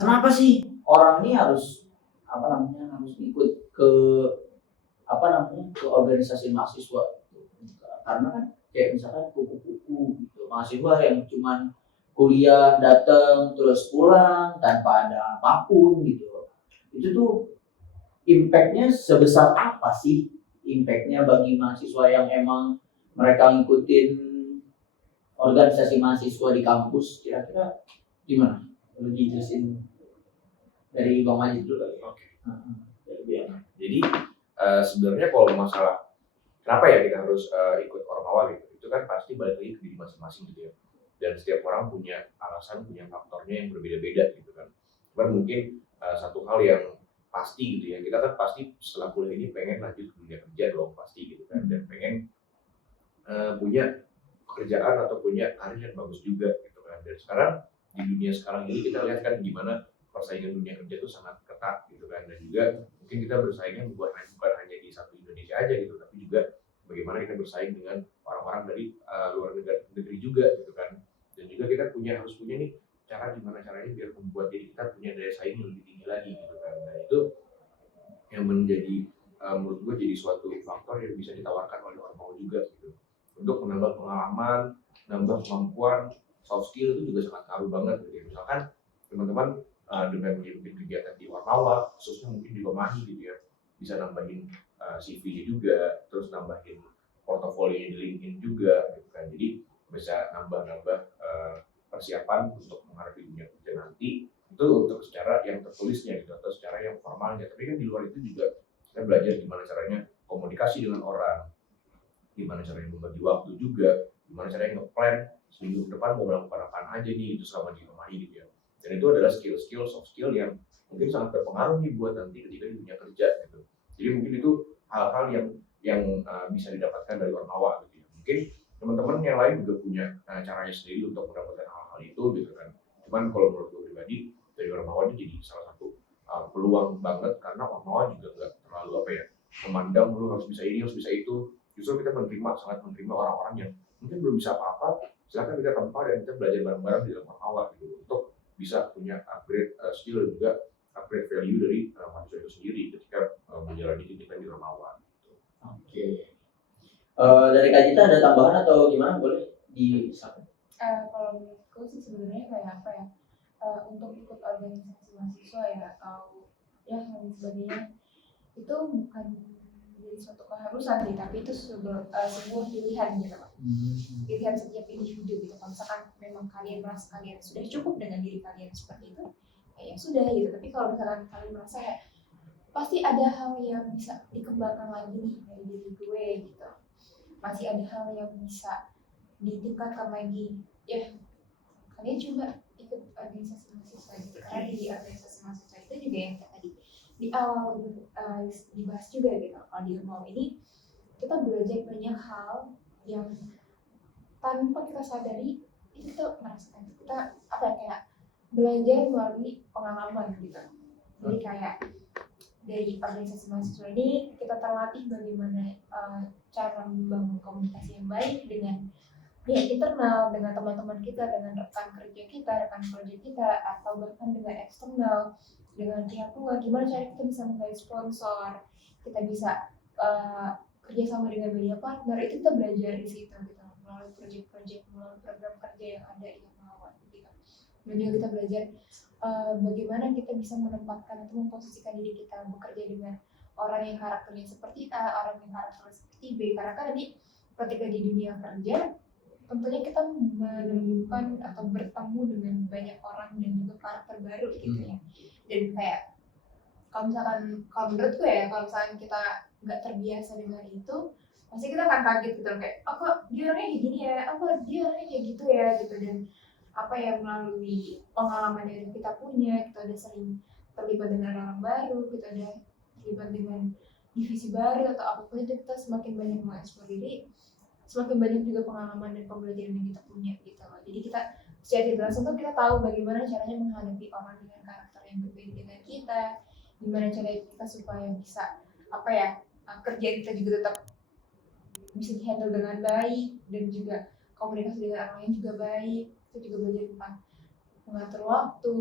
kenapa sih orang ini harus harus ikut ke ke organisasi mahasiswa? Karena kan kayak misalkan kupu-kupu gitu, mahasiswa yang cuman kuliah datang terus pulang tanpa ada apapun gitu. Itu tuh impactnya sebesar apa sih? Impactnya bagi mahasiswa yang emang mereka ngikutin organisasi mahasiswa di kampus, kira-kira gimana? Perlu dijelasin dari Bang Majid dulu. Oke. Jadi sebenarnya kalau masalah kenapa ya kita harus ikut Ormawa gitu, itu kan pasti balik lagi ke diri masing-masing gitu ya. Dan setiap orang punya alasan, punya faktornya yang berbeda-beda gitu kan. Cuman mungkin satu hal yang pasti gitu ya, kita kan pasti setelah kuliah ini pengen lanjut ke dunia kerja dong pasti gitu kan, dan pengen punya pekerjaan atau punya karir yang bagus juga gitu kan. Dan sekarang di dunia sekarang ini kita lihat kan gimana persaingan dunia kerja itu sangat ketat gitu kan, dan juga mungkin kita bersaingnya bukan hanya di satu Indonesia aja gitu, tapi juga bagaimana kita bersaing dengan orang-orang dari luar negeri juga gitu kan. Dan juga kita harus punya nih gimana caranya biar membuat diri kita punya daya saing yang lebih tinggi lagi gitu kan. Nah itu yang menjadi menurut gue jadi suatu faktor yang bisa ditawarkan oleh Ormawa juga gitu untuk menambah pengalaman, nambah kemampuan, soft skill itu juga sangat ngaruh banget gitu. Misalkan teman-teman dengan mengikuti kegiatan di Ormawa, khususnya mungkin di Pemahi gitu ya, bisa nambahin CV-nya juga, terus nambahin portofolio di LinkedIn juga gitu kan. Jadi bisa nambah-nambah persiapan untuk menghadapi dunia kerja nanti itu untuk secara yang tertulisnya gitu atau secara yang formalnya. Tapi kan di luar itu juga kita belajar gimana caranya komunikasi dengan orang, gimana caranya membagi waktu juga, gimana caranya nge-plan seminggu ke depan mau melakukan apa aja nih itu selama di rumah ini gitu ya. Dan itu adalah skill-skill, soft skill yang mungkin sangat berpengaruh nih buat nanti ketika di dunia kerja gitu. Jadi mungkin itu hal-hal yang bisa didapatkan dari Ormawa gitu ya. Mungkin teman-teman yang lain juga punya caranya sendiri untuk mendapatkan hal-hal itu gitu kan. Cuman kalau menurut gue pribadi dari Ormawa itu jadi salah satu peluang banget karena Ormawa juga nggak terlalu memandang lu harus bisa ini, harus bisa itu. Justru kita sangat menerima orang-orang yang mungkin belum bisa apa-apa, silakan kita tempa dan kita belajar bareng-bareng di dalam Ormawa gitu untuk bisa punya upgrade skill dan juga upgrade value dari mahasiswa itu sendiri ketika menjalani kegiatan di Ormawa. Oke. Dari Kak Jita ada tambahan atau gimana, boleh disampaikan? Kalau menurutku sih sebenarnya kayak apa ya, untuk ikut organisasi mahasiswa ya atau ya lain sebagainya itu bukan jadi suatu keharusan sih, tapi itu sebuah pilihan gitu Pak. Pilihan setiap individu gitu. Kalau misalkan memang kalian merasa kalian sudah cukup dengan diri kalian seperti itu, ya sudah gitu. Tapi kalau misalkan kalian merasa ya pasti ada hal yang bisa dikembangkan lagi nih dari diri gue gitu, masih ada hal yang bisa ditingkatkan lagi, ya kalian coba ikut organisasi mahasiswa gitu. Karena di organisasi mahasiswa itu juga yang tadi di awal dibahas juga gitu. Kalau di Ormawa ini kita belajar banyak hal yang tanpa kita sadari itu kita merasakan, kita kayak belajar melalui pengalaman gitu. Jadi kayak dari organisasi mahasiswa ini kita terlatih bagaimana cara membangun komunikasi yang baik dengan pihak internal, dengan teman-teman kita, dengan rekan kerja kita, rekan proyek kita, atau bahkan dengan eksternal, dengan pihak luar. Gimana cara kita bisa menggait sponsor, kita bisa kerjasama dengan media partner, itu kita belajar di situ gitu, melalui proyek-proyek, melalui program kerja yang ada di Ormawa gitu. Dan juga kita belajar bagaimana kita bisa menempatkan atau memposisikan diri kita bekerja dengan orang yang karakternya seperti A, orang yang karakternya seperti B. Karena kan nanti ketika di dunia kerja tentunya kita menemukan atau bertemu dengan banyak orang dan juga karakter baru gitu ya. Dan kayak kalau menurutku ya, kalau misalkan kita nggak terbiasa dengan itu, pasti kita akan kaget gitu kayak, apa dia orangnya kayak gini ya, apa dia orangnya kayak gitu ya gitu. Dan melalui pengalaman yang kita punya, kita udah sering terlibat dengan orang baru, kita udah terlibat dengan divisi baru atau apapun itu, kita semakin banyak mengeksplor diri, semakin banyak juga pengalaman dan pembelajaran yang kita punya gitu loh. Jadi kita secara tidak langsung tuh kita tahu bagaimana caranya menghadapi orang dengan karakter yang berbeda dengan kita, gimana caranya kita supaya bisa kerjaan kita juga tetap bisa dihandle dengan baik, dan juga komunikasi dengan orang lain juga baik. Kita juga belajar tentang mengatur waktu,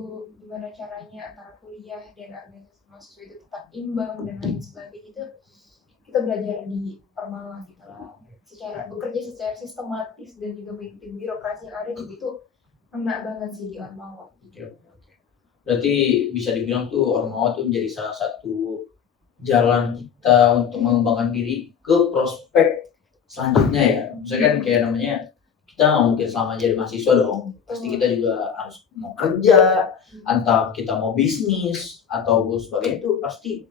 gimana caranya antara kuliah dan organisasi mahasiswa itu tetap imbang dan lain sebagainya. Itu kita belajar di Ormawa gitu lah, secara bekerja secara sistematis dan juga mengikuti birokrasi yang ada gitu, kena banget sih di Ormawa. Oke. Berarti bisa dibilang tuh Ormawa tuh menjadi salah satu jalan kita untuk mengembangkan diri ke prospek selanjutnya ya. Misalnya kan kayak namanya kita nggak mungkin selama jadi mahasiswa dong, pasti kita juga harus mau kerja, entah kita mau bisnis atau sebagainya, itu pasti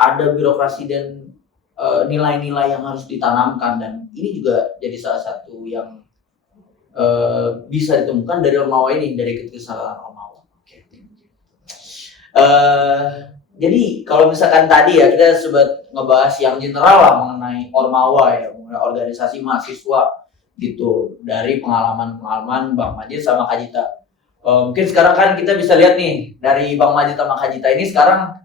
ada birokrasi dan nilai-nilai yang harus ditanamkan, dan ini juga jadi salah satu yang bisa ditemukan dari Ormawa ini, dari kesalahan Ormawa. Oke. Jadi kalau misalkan tadi ya kita sempat ngebahas yang general lah mengenai Ormawa ya, mengenai organisasi mahasiswa gitu, dari pengalaman Bang Majid sama Kak Jita. Mungkin sekarang kan kita bisa lihat nih dari Bang Majid sama Kak Jita ini sekarang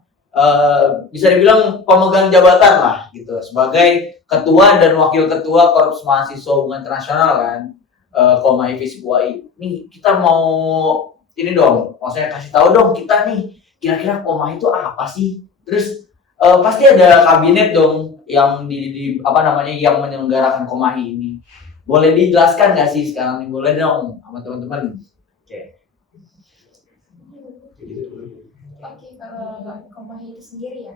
bisa dibilang pemegang jabatan lah gitu, sebagai ketua dan wakil ketua Korps Mahasiswa Hubungan Internasional kan. Komahi Visip UI. Nih kita mau ini dong, maksudnya kasih tahu dong kita nih kira-kira Komahi itu apa sih? Terus pasti ada kabinet dong yang di apa namanya yang menyelenggarakan Komahi ini. Boleh dijelaskan nggak sih sekarang nih? Boleh dong sama teman-teman. Oke. Oke, kalau Komahi itu sendiri ya,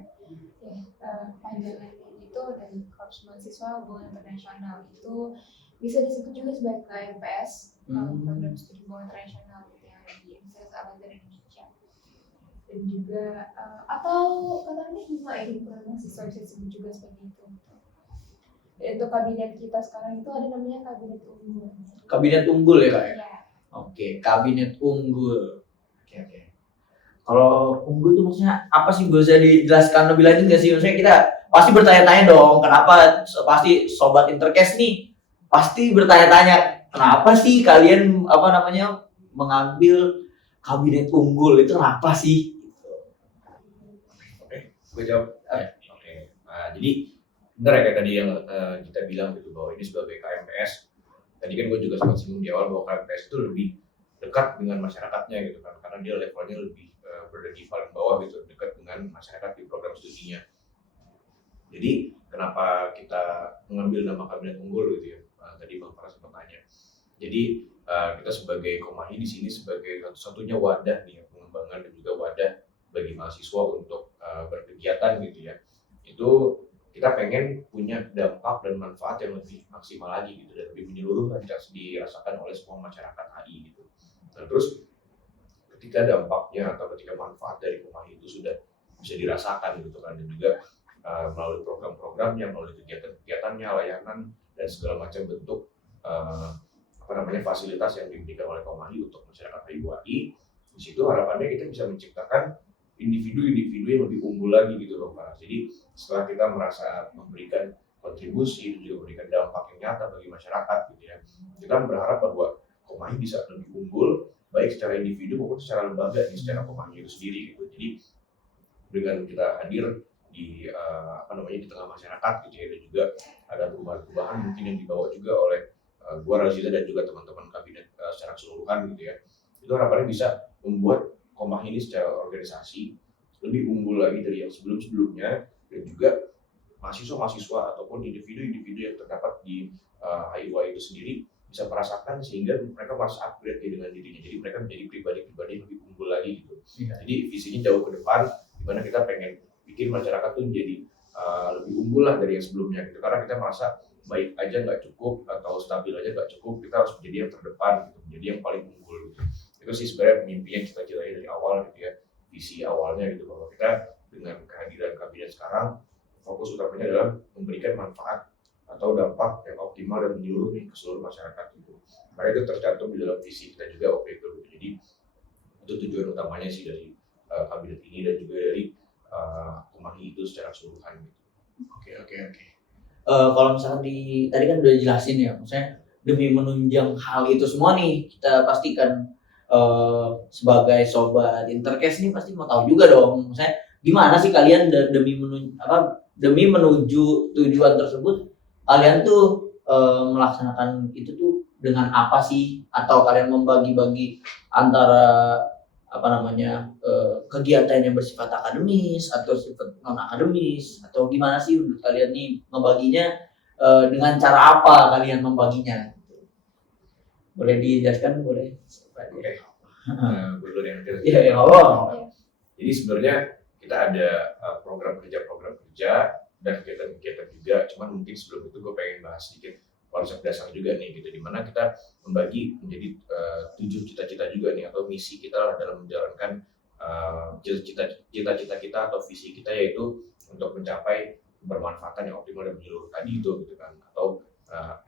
panjangan itu dari Korps Mahasiswa Hubungan Internasional itu bisa disebut juga sebagai KMPS, program studi hubungan internasional gitu yang ada di Universitas Al-Azhar Indonesia. Dan juga atau katanya hima ya, himpunan mahasiswa bisa disebut juga seperti itu. Dan untuk kabinet kita sekarang itu ada namanya kabinet unggul. Kabinet unggul ya kak? Ya. Oke, kabinet unggul. Oke. Kalau unggul tuh maksudnya apa sih? Bisa dijelaskan lebih lanjut nggak sih? Maksudnya kita pasti bertanya-tanya dong, kenapa pasti sobat Intercast nih pasti bertanya-tanya, kenapa sih kalian apa namanya mengambil kabinet unggul itu kenapa sih? Oke, gue jawab. Oke. Nah, jadi benar ya kayak tadi yang kita bilang gitu bahwa ini sebagai KMPS. Tadi kan gue juga sempat singgung di awal bahwa KMPS itu lebih dekat dengan masyarakatnya gitu kan, karena dia levelnya lebih berada di paling bawah gitu, dekat dengan masyarakat di program studinya. Jadi kenapa kita mengambil nama kabinet unggul gitu ya? Tadi Bang Farah sempat tanya. Jadi kita sebagai Komahi di sini sebagai satu-satunya wadah nih pengembangan dan juga wadah bagi mahasiswa untuk berkegiatan gitu ya. Itu kita pengen punya dampak dan manfaat yang lebih maksimal lagi gitu dan lebih menyeluruh bisa dirasakan oleh semua masyarakat HI gitu. Nah, terus ketika dampaknya atau ketika manfaat dari Komahi itu sudah bisa dirasakan gitu kan, dan juga melalui program-programnya, melalui kegiatan-kegiatannya, layanan dan segala macam bentuk fasilitas yang diberikan oleh Komahi untuk masyarakat HI. Di situ harapannya kita bisa menciptakan individu-individu yang lebih unggul lagi gitu loh Pak. Jadi setelah kita merasa memberikan kontribusi dan juga memberikan dampak yang nyata bagi masyarakat gitu ya, kita berharap bahwa Komahi bisa lebih unggul baik secara individu maupun secara lembaga nih, secara Komahi itu sendiri gitu. Jadi dengan kita hadir di di tengah masyarakat gitu ya, dan juga ada perubahan-perubahan mungkin yang dibawa juga oleh gua Razila dan juga teman-teman kabinet secara keseluruhan gitu ya. Itu harapannya bisa membuat Komahi ini secara organisasi lebih unggul lagi dari yang sebelum-sebelumnya, dan juga mahasiswa-mahasiswa ataupun individu-individu yang terdapat di HIWA itu sendiri bisa merasakan sehingga mereka merasa upgrade dengan dirinya. Jadi mereka menjadi pribadi-pribadi yang lebih unggul lagi gitu. Jadi visinya jauh ke depan, di mana kita pengen bikin masyarakat tuh menjadi lebih unggul lah dari yang sebelumnya gitu. Karena kita merasa baik aja nggak cukup atau stabil aja nggak cukup, kita harus menjadi yang terdepan gitu, menjadi yang paling unggul gitu. Itu sih sebenarnya mimpi yang kita cita-citai dari awal gitu ya, visi awalnya gitu, bahwa kita dengan kehadiran kabinet sekarang fokus utamanya adalah memberikan manfaat atau dampak yang optimal dan menyeluruh nih ke seluruh masyarakat gitu. Karena itu tercantum di dalam visi kita juga waktu itu gitu. Jadi itu tujuan utamanya sih dari kabinet ini dan juga dari Komahi itu secara keseluruhan gitu. Oke. Kalau misalkan tadi kan udah jelasin ya, maksudnya demi menunjang hal itu semua nih, kita pastikan sebagai sobat Intercast nih pasti mau tahu juga dong, maksudnya gimana sih kalian demi menuju tujuan tersebut, kalian tuh melaksanakan itu tuh dengan apa sih? Atau kalian membagi-bagi antara kegiatan yang bersifat akademis atau sifat non akademis, atau gimana sih menurut kalian nih membaginya, dengan cara apa kalian membaginya? Boleh dijelaskan? Boleh. Oke. Gue dulu yang Iya. Jadi sebenarnya kita ada program kerja dan kegiatan-kegiatan juga. Cuman mungkin sebelum itu gue pengen bahas sedikit konsep dasar juga nih gitu, dimana kita membagi menjadi 7 cita-cita juga nih, atau misi kita lah dalam menjalankan cita-cita kita atau visi kita, yaitu untuk mencapai kebermanfaatan yang optimal dan menyeluruh tadi itu gitu kan, atau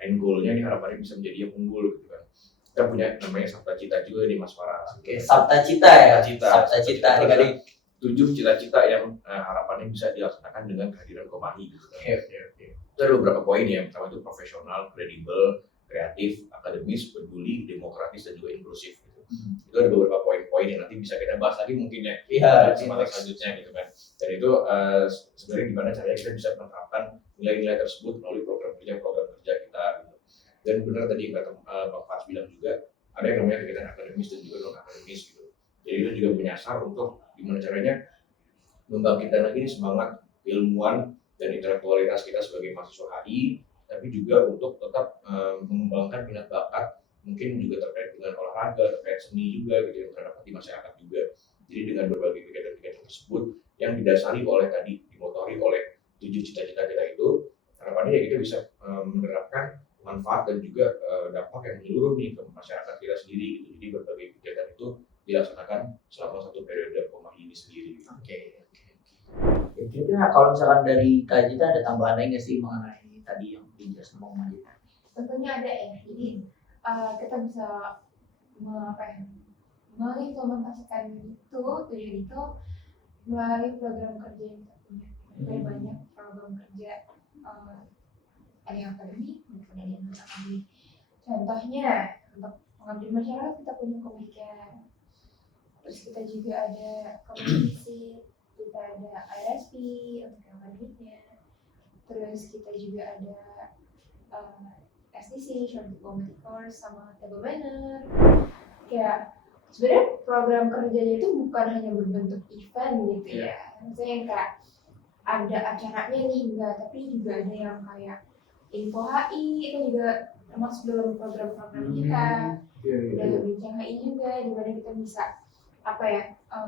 end goal-nya nih harapannya bisa menjadi yang unggul gitu kan. Kita punya namanya Sabta Cita juga nih Mas Farah. Oke, Sabta Cita ya. Sabta Cita. Adik-adik. 7 cita-cita yang harapannya bisa dilaksanakan dengan kehadiran Komahi gitu kan. Oke. Itu ada beberapa poin ya. Pertama itu profesional, kredibel, kreatif, akademis, peduli, demokratis, dan juga inklusif gitu. Itu ada beberapa poin-poin yang nanti bisa kita bahas lagi mungkin ya. Iya, kesempatan selanjutnya gitu kan. Dan itu sebenarnya gimana caranya kita bisa menerapkan nilai-nilai tersebut melalui program kerja kita gitu. Dan benar tadi yang kata Bang Fars bilang juga, ada yang namanya kegiatan akademis dan juga non akademis gitu. Jadi itu juga menyasar untuk gimana caranya membangkitkan lagi nih semangat ilmuwan dan intelektualitas kita sebagai mahasiswa HI, tapi juga untuk tetap mengembangkan minat bakat, mungkin juga terkait dengan olahraga, terkait seni juga gitu yang terdapat di masyarakat juga. Jadi dengan berbagai kegiatan-kegiatan tersebut yang didasari oleh tadi, dimotori oleh 7 cita-cita kita itu, harapannya ya kita bisa menerapkan manfaat dan juga dampak yang menyeluruh nih ke masyarakat kita sendiri gitu. Jadi berbagai kegiatan itu dilaksanakan selama satu periode Komahi ini sendiri. Oke. Kira-kira kalau misalkan dari Kak Jita ada tambahan lain nggak sih mengenai tadi yang dijelaskan Bang Majid? Tentunya ada ya. Jadi kita bisa mengimplementasikan tujuan itu melalui program kerja yang kita punya. Ada banyak program kerja, ada yang akademik, maupun ada yang non akademik. Contohnya untuk pengabdian masyarakat kita punya Komika, terus kita juga ada kompetisi, kita ada IRSP untuk yang akademiknya, terus kita juga ada STC, Short Diplomatic Course, sama Table Banner. Kayak sebenarnya program kerjanya itu bukan hanya berbentuk event gitu ya, maksudnya yang kayak ada acaranya nih enggak, tapi juga ada yang kayak info HI itu juga termasuk dalam program-program kita. Ada bincang HI juga, di mana kita bisa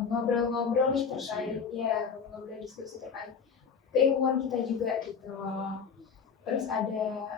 ngobrol-ngobrol nih terkait ngobrol diskusi terkait keilmuan kita juga gitu loh. Terus ada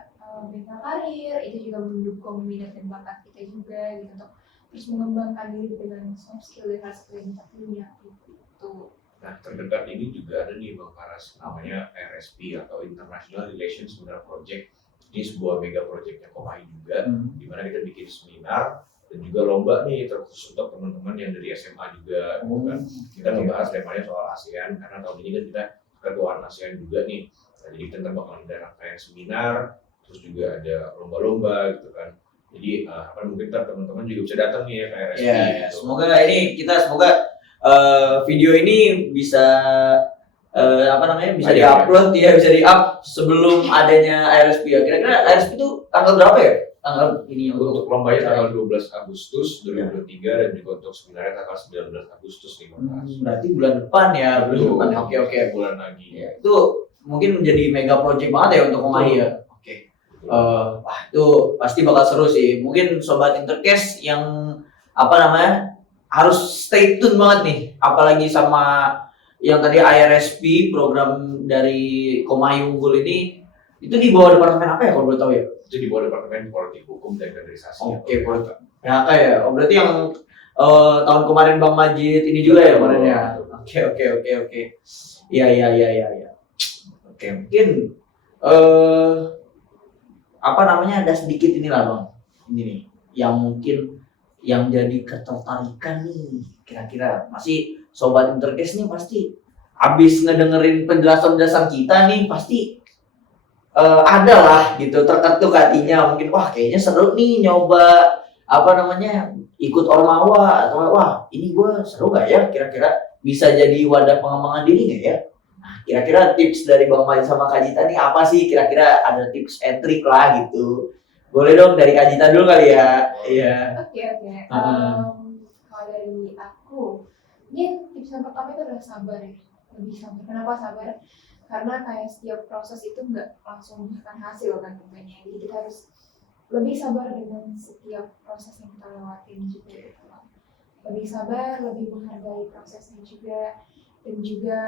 bengkel karir, itu juga mendukung minat dan bakat kita juga gitu, untuk terus mengembangkan diri dengan soft skill dan hard skill yang kita punya gitu. Nah, terdekat ini juga ada nih Bang Faras, namanya RSP atau International Relations Seminar Project. Ini sebuah mega projectnya Komahi juga, di mana kita bikin seminar dan juga lomba nih terkhusus untuk teman-teman yang dari SMA juga, gitu kan. Kita membahas temanya soal ASEAN, karena tahun ini kan kita ketuaan ASEAN juga nih. Nah, jadi kita bakal ada rangkaian seminar, terus juga ada lomba-lomba gitu kan. Jadi mungkin teman-teman juga bisa datang nih ya ke RSP. Gitu. Semoga video ini bisa bisa diupload ya, bisa di-up sebelum adanya IRSP ya. Kira-kira IRSP itu tanggal berapa ya? Tanggal ini untuk lombanya tanggal 12 Agustus 2023 dan juga untuk seminarnya tanggal 19 Agustus nih Bang. Berarti bulan depan ya, bulan depan. Oke. Bulan lagi. Ya, itu mungkin menjadi mega project banget ya untuk Komahi ya. Oke. Itu pasti bakal seru sih. Mungkin sobat Intercast yang harus stay tune banget nih, apalagi sama yang tadi IRSP, program dari Komahi Unggul ini. Itu di bawah departemen apa ya kalau boleh tahu ya? Itu di bawah departemen Politik Hukum dan Kaderisasi. Oke, politik. PHK ya. Berarti yang tahun kemarin Bang Majid ini juga ya kemarin ya. Oke. Iya. Oke, mungkin ada sedikit inilah Bang. Ini nih yang mungkin yang jadi ketertarikan nih, kira-kira masih sobat Intercast nih pasti abis ngedengerin penjelasan kita nih pasti ada lah gitu terketuk hatinya, mungkin wah kayaknya seru nih nyoba ikut Ormawa, atau wah ini gue seru gak ya, kira-kira bisa jadi wadah pengembangan diri gak ya. Nah, kira-kira tips dari Bang Majid sama Kak Jita nih apa sih, kira-kira ada tips and trick lah gitu. Boleh dong dari Kak Jita dulu kali ya. Iya. Oke. Kalau dari aku, ini tips yang pertama itu adalah sabar ya. Lebih sabar. Kenapa sabar? Karena kayak setiap proses itu nggak langsung membuahkan hasil kan tentunya. Jadi kita harus lebih sabar dengan setiap proses yang kita lewatin juga gitu. Lebih sabar, lebih menghargai prosesnya juga, dan juga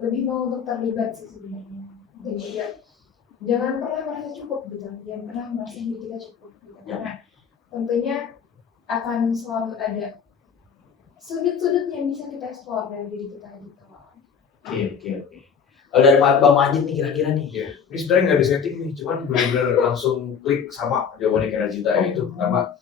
lebih mau untuk terlibat sih sebenarnya. Dan juga jangan pernah merasa cukup gitu, jangan pernah merasa diri kita cukup gitu. Karena tentunya akan selalu ada sudut-sudut yang bisa kita explore dari diri kita gitu. Oke. Kalau dari Bang Majid nih kira-kira nih. Ya, ini sebenarnya nggak disetting nih, cuman benar-benar langsung klik sama jawabannya Kak Jita. Itu pertama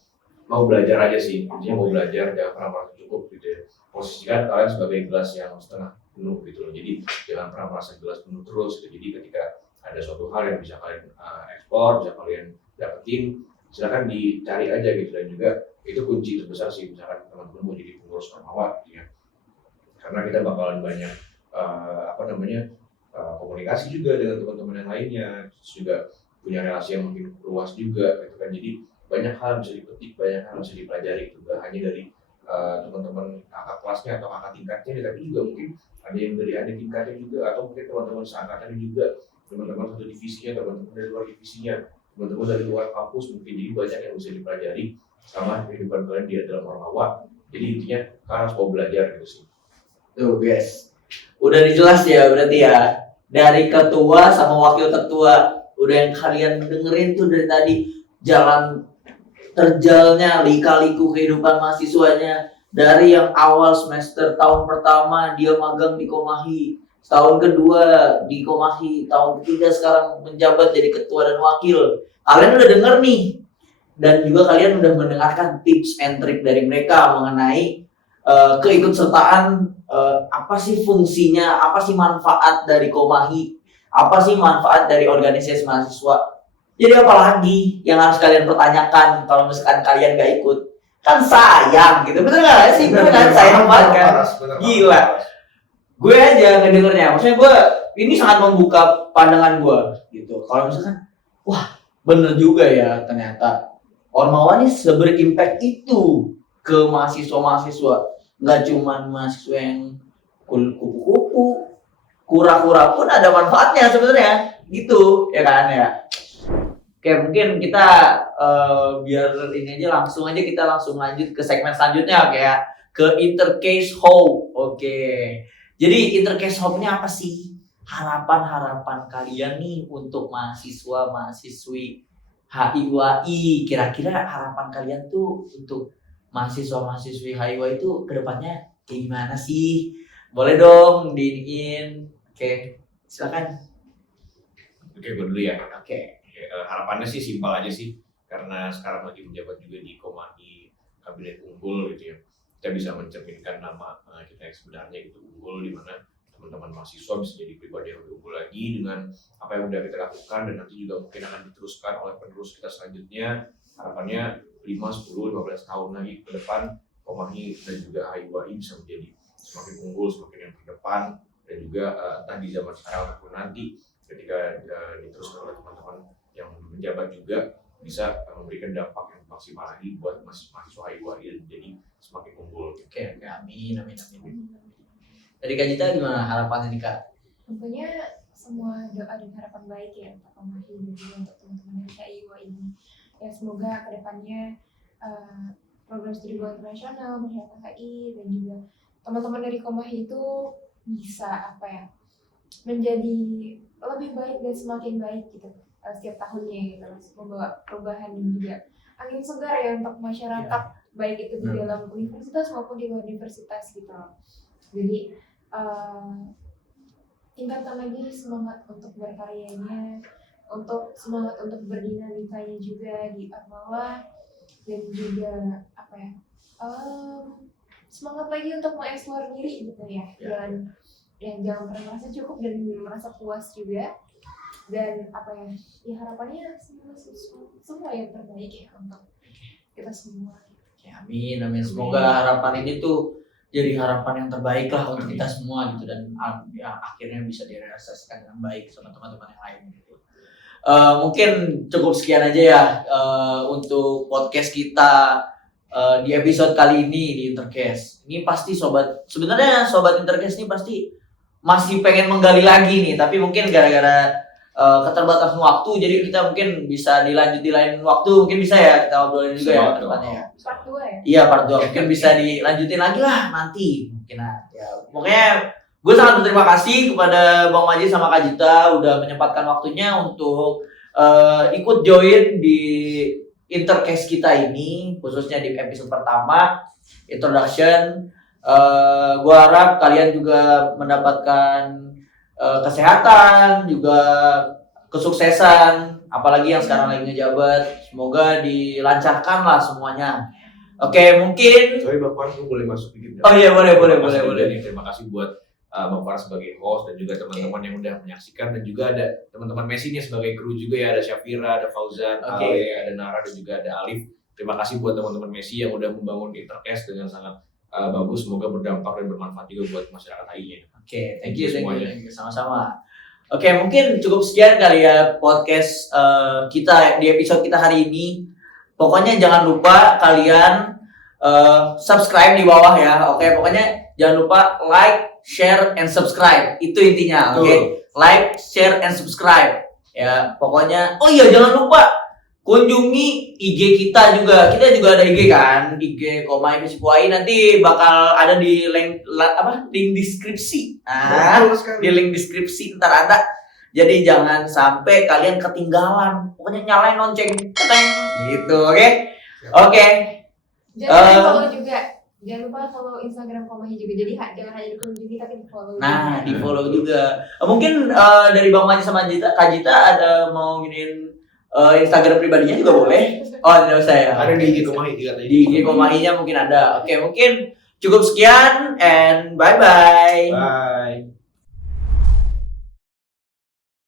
mau belajar aja sih, intinya mau belajar, jangan pernah merasa cukup gitu ya. Posisikan kalian sebagai gelas yang setengah penuh gitu loh. Jadi jangan pernah merasa gelas penuh terus gitu. Jadi ketika ada suatu hal yang bisa kalian ekspor, bisa kalian dapetin, silakan dicari aja gitu. Dan juga itu kunci terbesar sih, misalkan teman-teman mau jadi pengurus Ormawa gitu ya. Karena kita bakalan banyak komunikasi juga dengan teman-teman yang lainnya, terus juga punya relasi yang mungkin luas juga gitu kan. Jadi banyak hal bisa dipetik, banyak hal bisa dipelajari gitu, gak hanya dari teman-teman kakak kelasnya atau kakak tingkatnya, tapi juga mungkin ada yang dari adik tingkatnya juga, atau mungkin teman-teman seangkatannya juga, teman-teman satu divisinya, teman-teman dari luar divisinya, teman-teman dari luar kampus mungkin. Jadi banyak yang bisa dipelajari sama kehidupan kalian di dalam Ormawa. Jadi intinya kalian harus mau belajar gitu sih. Tuh guys, udah dijelas ya berarti ya, dari ketua sama wakil ketua udah yang kalian dengerin tuh dari tadi, jalan terjalnya lika-liku kehidupan mahasiswanya, dari yang awal semester tahun pertama dia magang di Komahi, tahun kedua di Komahi, tahun ketiga sekarang menjabat jadi ketua dan wakil. Kalian udah denger nih, dan juga kalian udah mendengarkan tips and trick dari mereka mengenai keikutsertaan, apa sih fungsinya, apa sih manfaat dari Komahi, apa sih manfaat dari organisasi mahasiswa. Jadi apalagi yang harus kalian pertanyakan kalau misalkan kalian gak ikut? Kan sayang gitu, bener gak sih? Bener kan? Sayang banget kan? Gila. Gue aja ngedengernya, maksudnya gue ini sangat membuka pandangan gue gitu. Kalau misalkan, wah bener juga ya ternyata Ormawa ini seberimpact itu ke mahasiswa-mahasiswa. Gak cuman mahasiswa yang kupu-kupu, kura-kura pun ada manfaatnya sebenarnya gitu, ya kan ya. Oke, mungkin kita biar ini aja langsung lanjut ke segmen selanjutnya, kayak ke Intercase Hope. Oke. Jadi Intercase Hope ini apa sih? Harapan-harapan kalian nih untuk mahasiswa-mahasiswi HIWAI. Kira-kira harapan kalian tuh untuk mahasiswa-mahasiswi HIWAI itu kedepannya kayak gimana sih? Boleh dong diiniin. Oke, silakan. Oke, gue dulu ya. Oke. Harapannya sih simpel aja sih, karena sekarang lagi menjabat juga di Komahi Kabinet Unggul gitu ya. Kita bisa mencerminkan nama kita yang sebenarnya gitu, unggul, di mana teman-teman mahasiswa bisa jadi pribadi yang lebih unggul lagi dengan apa yang udah kita lakukan, dan nanti juga mungkin akan diteruskan oleh penerus kita selanjutnya. Harapannya 5, 10, 15 tahun lagi ke depan Komahi dan juga HIWAI bisa menjadi semakin unggul, semakin yang terdepan, dan juga entah di zaman sekarang ataupun nanti ketika diteruskan oleh teman-teman yang menjabat juga bisa memberikan dampak yang maksimal lagi buat mahasiswa HIWAI dan jadi semakin unggul. Oke, amin. Dari Kak Jita gimana harapannya nih Kak? Tentunya semua doa dan harapan baik ya untuk Komahi dan juga untuk teman-teman dari HIWAI ini. Ya semoga kedepannya program studi go internasional bersama HI dan juga teman-teman dari Komahi itu bisa menjadi lebih baik dan semakin baik gitu setiap tahunnya gitu, membawa perubahan dan juga angin segar ya untuk masyarakat, baik itu di dalam universitas maupun di luar universitas gitu. Jadi tingkatkan lagi semangat untuk berkaryanya, untuk semangat untuk berdinamikanya juga di Ormawa, dan juga semangat lagi untuk mengeksplor diri gitu ya. Dan jangan pernah merasa cukup dan merasa puas juga. Dan harapannya semua yang terbaik ya untuk kita semua. Ya, amin. Semoga harapan ini tuh jadi harapan yang terbaik lah untuk kita semua gitu, dan akhirnya bisa direalisasikan dengan baik sama teman-teman yang lain gitu. Mungkin cukup sekian aja ya untuk podcast kita di episode kali ini di Intercase. Ini pasti sebenarnya sobat Intercase ini pasti masih pengen menggali lagi nih, tapi mungkin gara-gara keterbatasan waktu, jadi kita mungkin bisa dilanjut di lain waktu, mungkin bisa ya kita obrolin juga ya ke depannya ya. Part 2 ya? Iya, part 2 mungkin bisa dilanjutin lagi lah nanti mungkin ya. Pokoknya gue sangat berterima kasih kepada Bang Majid sama Kak Jita udah menyempatkan waktunya untuk ikut join di Intercase kita ini, khususnya di episode pertama introduction. Gue harap kalian juga mendapatkan kesehatan, juga kesuksesan, apalagi yang sekarang lagi ngejabat. Semoga dilancarkan lah semuanya. Oke, mungkin. Sorry Bang Faras, gue boleh masuk dikit? Oh iya, boleh. Terima kasih buat Bang Faras sebagai host dan juga teman-teman yang udah menyaksikan, dan juga ada teman-teman Messi nih sebagai kru juga ya, ada Syafira, ada Fauzan, Ale, ada Nara, dan juga ada Alif. Terima kasih buat teman-teman Messi yang udah membangun Intercase dengan sangat bagus. Semoga berdampak dan bermanfaat juga buat masyarakat lainnya. Oke, thank you semuanya. Sama-sama. Oke, mungkin cukup sekian kali ya podcast kita di episode kita hari ini. Pokoknya jangan lupa kalian subscribe di bawah ya. Oke, pokoknya jangan lupa like, share, and subscribe. Itu intinya. Oke, like, share, and subscribe. Ya, pokoknya. Oh iya, jangan lupa kunjungi IG kita juga. Kita juga ada IG kan, IG Komahai FISIP UI, nanti bakal ada di link deskripsi. Di link deskripsi ntar ada. Jadi jangan sampai kalian ketinggalan. Pokoknya nyalain lonceng, keteng gitu, oke? Oke. Jangan follow juga. Jangan lupa follow Instagram Komahai juga. Jadi jangan hanya dikunjungi tapi di follow. Nah, di follow juga. Mungkin dari Bang Majid sama Kak Jita ada mau nginin Instagram pribadinya juga boleh. Oh, tidak usah ya. Ada di IG Komahai juga. Di IG Komahainya mungkin ada. Oke, mungkin cukup sekian and bye-bye. Bye.